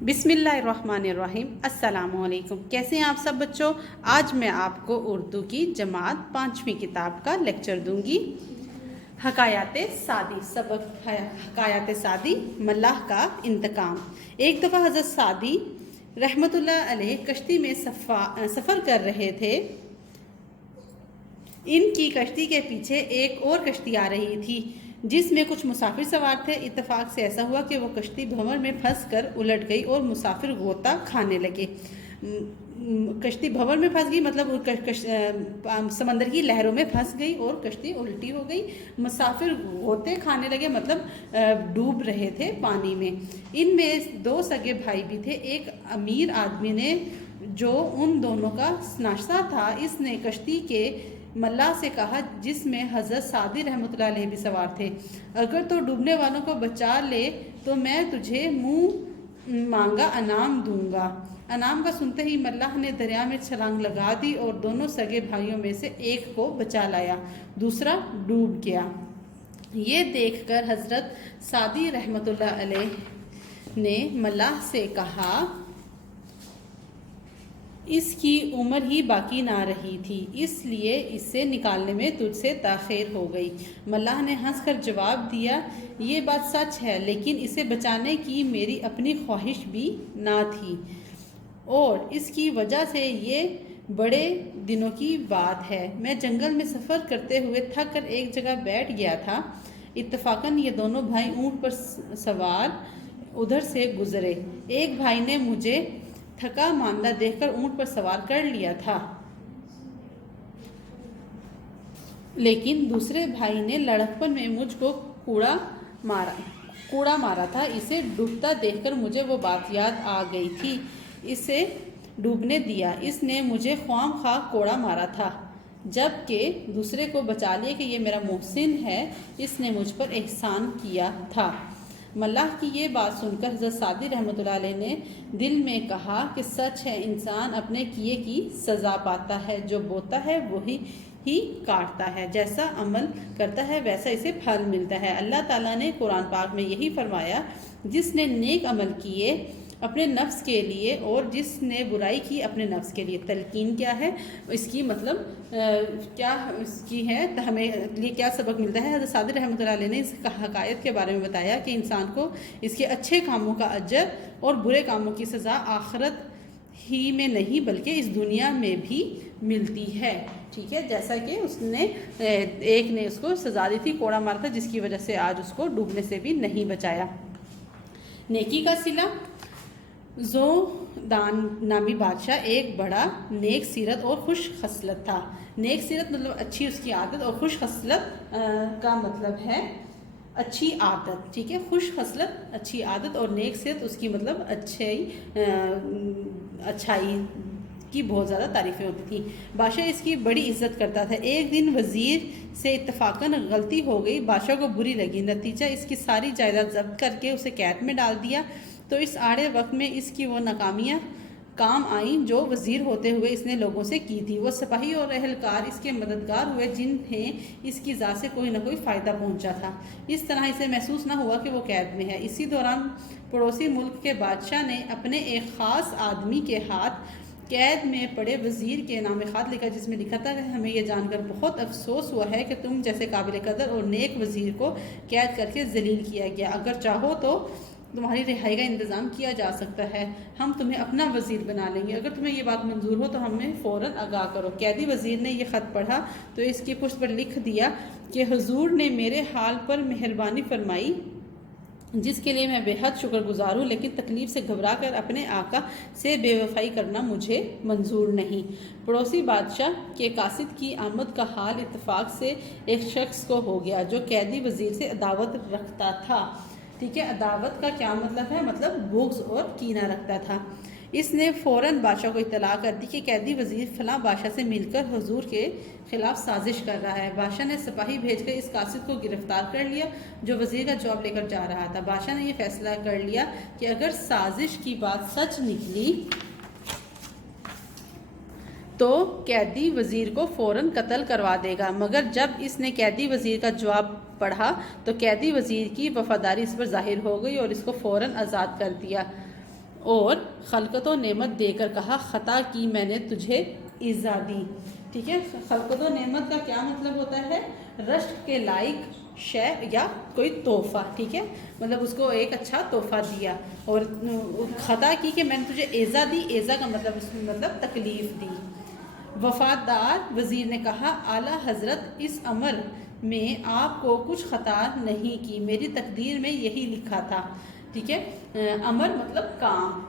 بسم اللہ الرحمن الرحیم۔ السلام علیکم، کیسے ہیں آپ سب بچوں؟ آج میں آپ کو اردو کی جماعت 5ویں کتاب کا لیکچر دوں گی۔ حکایات سعدی سبق ہے حکایات سعدی ملاح کا انتقام۔ ایک دفعہ حضرت سعدی رحمۃ اللہ علیہ کشتی میں سفر کر رہے تھے۔ ان کی کشتی کے پیچھے ایک اور کشتی آ رہی تھی جس میں کچھ مسافر سوار تھے۔ اتفاق سے ایسا ہوا کہ وہ کشتی بھنور میں پھنس کر الٹ گئی اور مسافر غوطہ کھانے لگے۔ کشتی بھنور میں پھنس گئی مطلب سمندر کی لہروں میں پھنس گئی اور کشتی الٹی ہو گئی۔ مسافر غوطے کھانے لگے مطلب ڈوب رہے تھے پانی میں۔ ان میں 2 سگے بھائی بھی تھے۔ ایک امیر آدمی نے جو ان دونوں کا ناشتا تھا، اس نے کشتی کے ملاح سے کہا جس میں حضرت سعدی رحمۃ اللہ علیہ بھی سوار تھے، اگر تو ڈوبنے والوں کو بچا لے تو میں تجھے منہ مانگا انعام دوں گا۔ انعام کا سنتے ہی ملاح نے دریا میں چھلانگ لگا دی اور دونوں سگے بھائیوں میں سے ایک کو بچا لایا، دوسرا ڈوب گیا۔ یہ دیکھ کر حضرت سعدی رحمۃ اللہ علیہ نے ملاح سے کہا اس کی عمر ہی باقی نہ رہی تھی، اس لیے اسے نکالنے میں تجھ سے تاخیر ہو گئی۔ ملاح نے ہنس کر جواب دیا، یہ بات سچ ہے، لیکن اسے بچانے کی میری اپنی خواہش بھی نہ تھی، اور اس کی وجہ سے یہ بڑے دنوں کی بات ہے۔ میں جنگل میں سفر کرتے ہوئے تھک کر ایک جگہ بیٹھ گیا تھا۔ اتفاقاً یہ دونوں بھائی اونٹ پر سوار ادھر سے گزرے۔ ایک بھائی نے مجھے تھکا ماندہ دیکھ کر اونٹ پر سوار کر لیا تھا، لیکن دوسرے بھائی نے لڑکپن میں مجھ کو کوڑا مارا تھا۔ اسے ڈوبتا دیکھ کر مجھے وہ بات یاد آ گئی تھی، اسے ڈوبنے دیا۔ اس نے مجھے خواہ مخواہ کوڑا مارا تھا، جبکہ دوسرے کو بچا لیا کہ یہ میرا محسن ہے، اس نے مجھ پر احسان کیا تھا۔ ملاح کی یہ بات سن کر حضرت سعدی رحمۃ اللہ علیہ نے دل میں کہا کہ سچ ہے، انسان اپنے کیے کی سزا پاتا ہے، جو بوتا ہے وہی ہی کاٹتا ہے، جیسا عمل کرتا ہے ویسا اسے پھل ملتا ہے۔ اللہ تعالیٰ نے قرآن پاک میں یہی فرمایا، جس نے نیک عمل کیے اپنے نفس کے لیے اور جس نے برائی کی اپنے نفس کے لیے۔ تلقین کیا ہے اس کی مطلب کیا اس کی ہے، ہمیں یہ کیا سبق ملتا ہے؟ حضرت سعدی رحمۃ اللہ علیہ نے اس حکایت کے بارے میں بتایا کہ انسان کو اس کے اچھے کاموں کا اجر اور برے کاموں کی سزا آخرت ہی میں نہیں بلکہ اس دنیا میں بھی ملتی ہے۔ ٹھیک ہے، جیسا کہ اس نے ایک نے اس کو سزا دی تھی، کوڑا مارا تھا، جس کی وجہ سے آج اس کو ڈوبنے سے بھی نہیں بچایا۔ نیکی کا صلہ۔ زو دان نامی بادشاہ ایک بڑا نیک سیرت اور خوش خصلت تھا۔ نیک سیرت مطلب اچھی اس کی عادت، اور خوش خصلت کا مطلب ہے اچھی عادت۔ ٹھیک ہے، خوش خصلت اچھی عادت اور نیک سیرت اس کی مطلب اچھائی کی بہت زیادہ تعریفیں ہوتی تھیں۔ بادشاہ اس کی بڑی عزت کرتا تھا۔ ایک دن وزیر سے اتفاقاً غلطی ہو گئی، بادشاہ کو بری لگی، نتیجہ اس کی ساری جائیداد ضبط کر کے اسے قید میں ڈال دیا۔ تو اس آڑے وقت میں اس کی وہ ناکامیاں کام آئیں جو وزیر ہوتے ہوئے اس نے لوگوں سے کی تھی۔ وہ سپاہی اور اہلکار اس کے مددگار ہوئے جنہیں اس کی ذات سے کوئی نہ کوئی فائدہ پہنچا تھا۔ اس طرح اسے محسوس نہ ہوا کہ وہ قید میں ہے۔ اسی دوران پڑوسی ملک کے بادشاہ نے اپنے ایک خاص آدمی کے ہاتھ قید میں پڑے وزیر کے نام خط لکھا، جس میں لکھا تھا کہ ہمیں یہ جان کر بہت افسوس ہوا ہے کہ تم جیسے قابل قدر اور نیک وزیر کو قید کر کے ذلیل کیا گیا۔ اگر چاہو تو تمہاری رہائی کا انتظام کیا جا سکتا ہے، ہم تمہیں اپنا وزیر بنا لیں گے، اگر تمہیں یہ بات منظور ہو تو ہمیں فوراً آگاہ کرو۔ قیدی وزیر نے یہ خط پڑھا تو اس کی پشت پر لکھ دیا کہ حضور نے میرے حال پر مہربانی فرمائی، جس کے لیے میں بے حد شکر گزار ہوں، لیکن تکلیف سے گھبرا کر اپنے آقا سے بے وفائی کرنا مجھے منظور نہیں۔ پڑوسی بادشاہ کے قاصد کی آمد کا حال اتفاق سے ایک شخص کو ہو گیا جو قیدی وزیر سے عداوت رکھتا تھا۔ ٹھیک ہے، عداوت کا کیا مطلب ہے؟ مطلب بغض اور کینہ رکھتا تھا۔ اس نے فوراً بادشاہ کو اطلاع کر دی کہ قیدی وزیر فلاں بادشاہ سے مل کر حضور کے خلاف سازش کر رہا ہے۔ بادشاہ نے سپاہی بھیج کر اس قاصد کو گرفتار کر لیا جو وزیر کا جواب لے کر جا رہا تھا۔ بادشاہ نے یہ فیصلہ کر لیا کہ اگر سازش کی بات سچ نکلی تو قیدی وزیر کو فوراً قتل کروا دے گا، مگر جب اس نے قیدی وزیر کا جواب پڑھا تو قیدی وزیر کی وفاداری اس پر ظاہر ہو گئی اور اس کو فوراً آزاد کر دیا۔ اور خلقت و نعمت دے کر کہا خطا کی میں نے تجھے ایزا دی. ٹھیک ہے، خلقت و نعمت کا کیا مطلب ہوتا ہے؟ رشک کے لائق شے یا کوئی تحفہ. ٹھیک ہے، مطلب اس کو ایک اچھا تحفہ دیا. اور خطا کی کہ میں نے تجھے ایزا دی، ایزا کا مطلب تکلیف دی. وفادار وزیر نے کہا اعلیٰ حضرت اس امر میں آپ کو کچھ خطا نہیں کی، میری تقدیر میں یہی لکھا تھا. ٹھیک ہے، امر مطلب کام.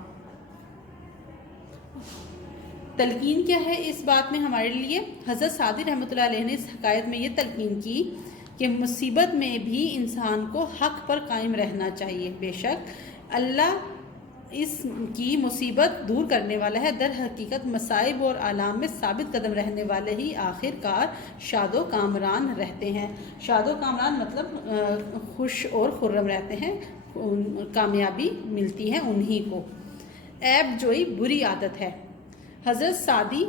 تلقین کیا ہے اس بات میں ہمارے لیے؟ حضرت سعدی رحمۃ اللہ علیہ نے اس حکایت میں یہ تلقین کی کہ مصیبت میں بھی انسان کو حق پر قائم رہنا چاہیے. بے شک اللہ اس کی مصیبت دور کرنے والا ہے. در حقیقت مصائب اور آلام میں ثابت قدم رہنے والے ہی آخر کار شاد و کامران رہتے ہیں. شاد و کامران مطلب خوش اور خرم رہتے ہیں، کامیابی ملتی ہے انہی کو. عیب جوئی بری عادت ہے. حضرت سعدی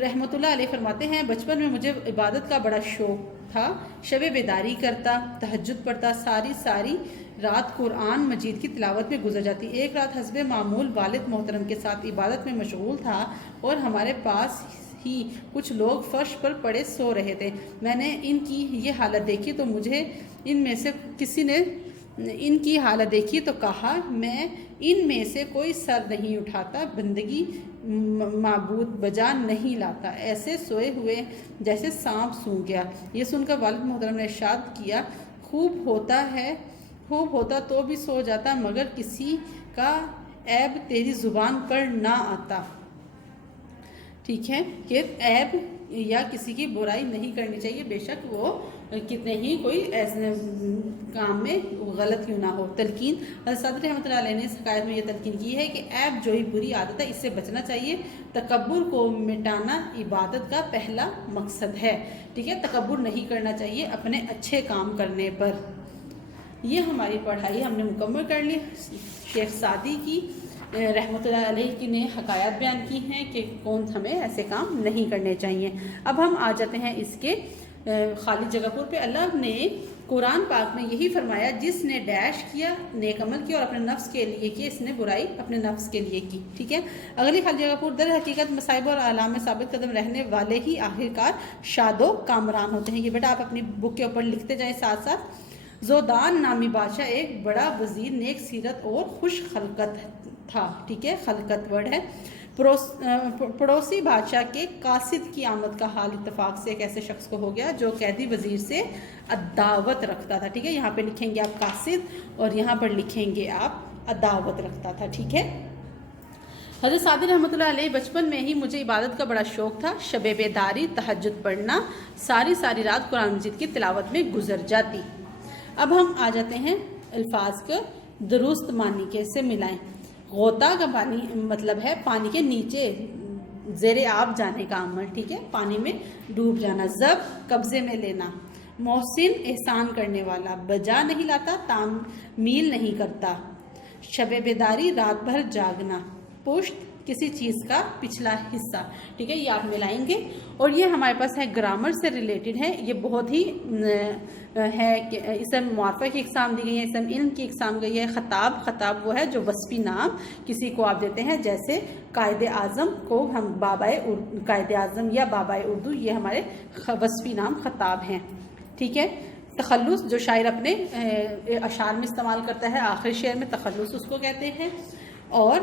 رحمۃ اللہ علیہ فرماتے ہیں بچپن میں مجھے عبادت کا بڑا شوق تھا. شب بیداری کرتا، تہجد پڑھتا، ساری رات قرآن مجید کی تلاوت میں گزر جاتی. ایک رات حسب معمول والد محترم کے ساتھ عبادت میں مشغول تھا اور ہمارے پاس ہی کچھ لوگ فرش پر پڑے سو رہے تھے. میں نے ان کی یہ حالت دیکھی تو مجھے ان میں سے کسی نے ان کی حالت دیکھی تو کہا میں ان میں سے کوئی سر نہیں اٹھاتا، بندگی معبود بجا نہیں لاتا، ایسے سوئے ہوئے جیسے سانپ سونگ گیا. یہ سن کر والد محترم نے ارشاد کیا خوب ہوتا تو بھی سو جاتا، مگر کسی کا عیب تیری زبان پر نہ آتا. ٹھیک ہے کہ عیب یا کسی کی برائی نہیں کرنی چاہیے، بے شک وہ کتنے ہی کوئی ایسے کام میں غلط کیوں نہ ہو. تلقین حضرت سعدی رحمۃ اللہ علیہ نے اس حکایت میں یہ تلقین کی ہے کہ عیب جو ہی بری عادت ہے اس سے بچنا چاہیے. تکبر کو مٹانا عبادت کا پہلا مقصد ہے. ٹھیک ہے، تکبر نہیں کرنا چاہیے اپنے اچھے کام کرنے پر. یہ ہماری پڑھائی ہم نے مکمل کر لی. شیخ سعدی کی رحمۃ اللہ علیہ کی نے حکایات بیان کی ہیں کہ کون ہمیں ایسے کام نہیں کرنے چاہیے. اب ہم آ جاتے ہیں اس کے خالد جگہ پور پہ. اللہ نے قرآن پاک میں یہی فرمایا جس نے ڈیش کیا نیک عمل کیا اور اپنے نفس کے لیے کی، اس نے برائی اپنے نفس کے لیے کی. ٹھیک ہے، اگلی خالد جگہ پور در حقیقت مصائب اور آلام میں ثابت قدم رہنے والے ہی آخرکار شاد و کامران ہوتے ہیں. یہ بیٹا آپ اپنی بک کے اوپر لکھتے جائیں ساتھ ساتھ. زودان نامی بادشاہ ایک بڑا وزیر، نیک سیرت اور خوش خلقت تھا. ٹھیک ہے، خلقت ورڈ ہے. پڑوسی بادشاہ کے قاصد کی آمد کا حال اتفاق سے ایک ایسے شخص کو ہو گیا جو قیدی وزیر سے عداوت رکھتا تھا. ٹھیک ہے، یہاں پہ لکھیں گے آپ قاصد اور یہاں پر لکھیں گے آپ عداوت رکھتا تھا. ٹھیک ہے. حضرت سعدی رحمۃ اللہ علیہ بچپن میں ہی مجھے عبادت کا بڑا شوق تھا. شب بیداری، تہجد پڑھنا، ساری رات قرآن مجید کی تلاوت میں گزر جاتی. اب ہم آ جاتے ہیں الفاظ کے درست معنی کے سے ملائیں. غوطہ کا پانی مطلب ہے پانی کے نیچے زیر آب جانے کا عمل. ٹھیک ہے، پانی میں ڈوب جانا. ضبط قبضے میں لینا. محسن احسان کرنے والا. بجا نہیں لاتا، تعمیل نہیں کرتا. شب بیداری رات بھر جاگنا. پشت کسی چیز کا پچھلا حصہ. ٹھیک ہے، یہ آپ ملائیں گے اور یہ ہمارے پاس ہے گرامر سے ریلیٹڈ ہے. یہ بہت ہی ہے کہ اسم معرفہ کی اقسام دی گئی ہے، اسم علم کی اقسام گئی ہے. خطاب وہ ہے جو وصفی نام کسی کو آپ دیتے ہیں، جیسے قائد اعظم کو ہم قائد اعظم یا بابائے اردو، یہ ہمارے وصفی نام خطاب ہیں. ٹھیک ہے. تخلص جو شاعر اپنے اشعار میں استعمال کرتا ہے، آخری شعر میں تخلص اس کو کہتے ہیں. اور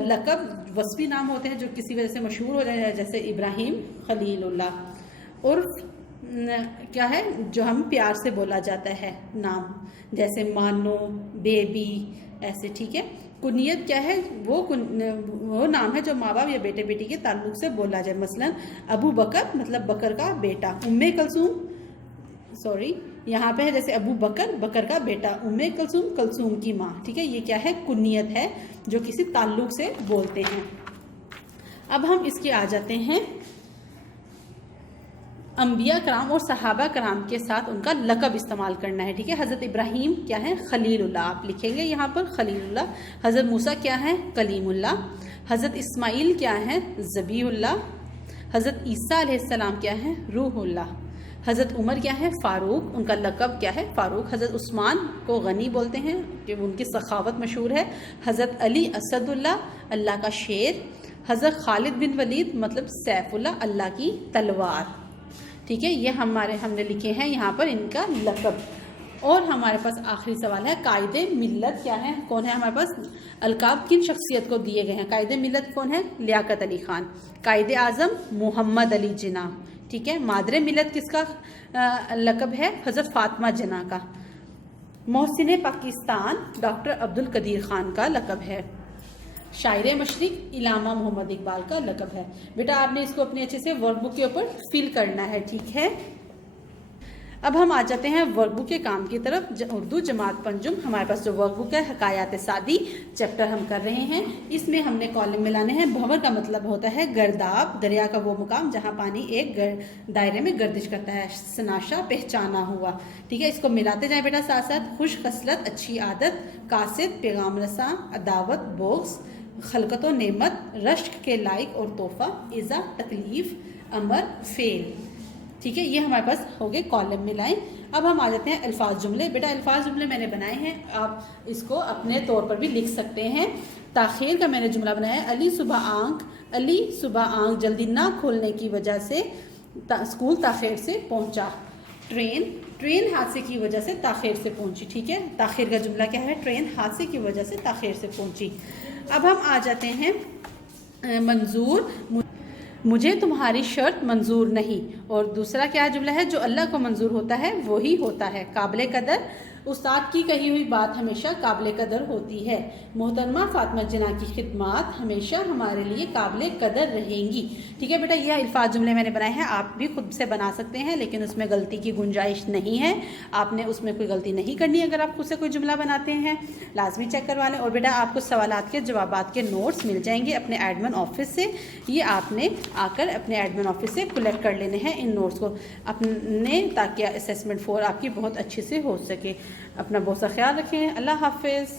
لقب وصفی نام ہوتے ہیں جو کسی وجہ سے مشہور ہو جائے، جیسے ابراہیم خلیل اللہ. عرف کیا ہے جو ہم پیار سے بولا جاتا ہے نام، جیسے مانو، بیبی، ایسے. ٹھیک ہے. کنیت کیا ہے؟ وہ نام ہے جو ماں باپ یا بیٹے بیٹی کے تعلق سے بولا جائے. مثلا ابو بکر مطلب بکر کا بیٹا. یہاں پہ ہے جیسے ابو بکر کا بیٹا. کلثوم کی ماں. ٹھیک ہے، یہ کیا ہے؟ کنیت ہے جو کسی تعلق سے بولتے ہیں. اب ہم اس کے آ جاتے ہیں انبیاء کرام اور صحابہ کرام کے ساتھ ان کا لقب استعمال کرنا ہے. ٹھیک ہے. حضرت ابراہیم کیا ہے؟ خلیل اللہ. آپ لکھیں گے یہاں پر خلیل اللہ. حضرت موسیٰ کیا ہے؟ کلیم اللہ. حضرت اسماعیل کیا ہے؟ ذبیح اللہ. حضرت عیسیٰ علیہ السلام کیا ہے؟ روح اللہ. حضرت عمر کیا ہے؟ فاروق، ان کا لقب کیا ہے؟ فاروق۔ حضرت عثمان کو غنی بولتے ہیں کہ ان کی سخاوت مشہور ہے۔ حضرت علی اسد اللہ، اللہ کا شیر۔ حضرت خالد بن ولید مطلب سیف اللہ، اللہ کی تلوار۔ ٹھیک ہے، یہ ہم نے لکھے ہیں یہاں پر ان کا لقب۔ اور ہمارے پاس آخری سوال ہے، قائد ملت کیا ہے؟ کون ہے ہمارے پاس؟ القاب کن شخصیت کو دیے گئے ہیں؟ قائد ملت کون ہے؟ لیاقت علی خان۔ قائد اعظم محمد علی جناح۔ ٹھیک ہے، مادر ملت کس کا لقب ہے؟ حضرت فاطمہ جناح کا۔ محسن پاکستان ڈاکٹر عبد القدیر خان کا لقب ہے۔ شاعر مشرق علامہ محمد اقبال کا لقب ہے۔ بیٹا آپ نے اس کو اپنے اچھے سے ورک بک کے اوپر فل کرنا ہے، ٹھیک ہے۔ اب ہم آ جاتے ہیں ورک بک کے کام کی طرف۔ اردو جماعت پنجم ہمارے پاس جو ورک بک ہے، حکایات سعدی چیپٹر ہم کر رہے ہیں۔ اس میں ہم نے کالم ملانے ہیں۔ بھنور کا مطلب ہوتا ہے گرداب، دریا کا وہ مقام جہاں پانی ایک دائرے میں گردش کرتا ہے۔ سناشا پہچانا ہوا، ٹھیک ہے، اس کو ملاتے جائیں بیٹا ساتھ ساتھ۔ خوش خصلت اچھی عادت، قاصد پیغام رساں، عداوت بغض، خلقت و نعمت، رشک کے لائق اور تحفہ، ایذا تکلیف، امر فعل۔ ٹھیک ہے، یہ ہمارے پاس ہو گئے کالم ملائیں۔ اب ہم آ جاتے ہیں الفاظ جملے۔ بیٹا الفاظ جملے میں نے بنائے ہیں، آپ اس کو اپنے طور پر بھی لکھ سکتے ہیں۔ تاخیر کا میں نے جملہ بنایا ہے، علی صبح آنکھ جلدی نہ کھولنے کی وجہ سے اسکول تاخیر سے پہنچا۔ ٹرین حادثے کی وجہ سے تاخیر سے پہنچی۔ ٹھیک ہے، تاخیر کا جملہ کیا ہے؟ ٹرین حادثے کی وجہ سے تاخیر سے پہنچی۔ اب ہم آ جاتے ہیں منظور، مجھے تمہاری شرط منظور نہیں۔ اور دوسرا کیا جملہ ہے؟ جو اللہ کو منظور ہوتا ہے وہی ہوتا ہے۔ قابل قدر، استاد کی کہی ہوئی بات ہمیشہ قابل قدر ہوتی ہے۔ محترمہ فاطمہ جناح کی خدمات ہمیشہ ہمارے لیے قابل قدر رہیں گی۔ ٹھیک ہے بیٹا، یہ الفاظ جملے میں نے بنائے ہیں، آپ بھی خود سے بنا سکتے ہیں، لیکن اس میں غلطی کی گنجائش نہیں ہے۔ آپ نے اس میں کوئی غلطی نہیں کرنی۔ اگر آپ خود سے کوئی جملہ بناتے ہیں لازمی چیک کروا لیں۔ اور بیٹا آپ کو سوالات کے جوابات کے نوٹس مل جائیں گے اپنے ایڈمن آفس سے۔ یہ آپ نے آ کر اپنے ایڈمن آفس سے کلیکٹ کر لینے ہیں ان نوٹس کو اپنے، تاکہ اسیسمنٹ 4 آپ کی بہت اچھے سے ہو سکے۔ اپنا بہت سا خیال رکھیں۔ اللہ حافظ۔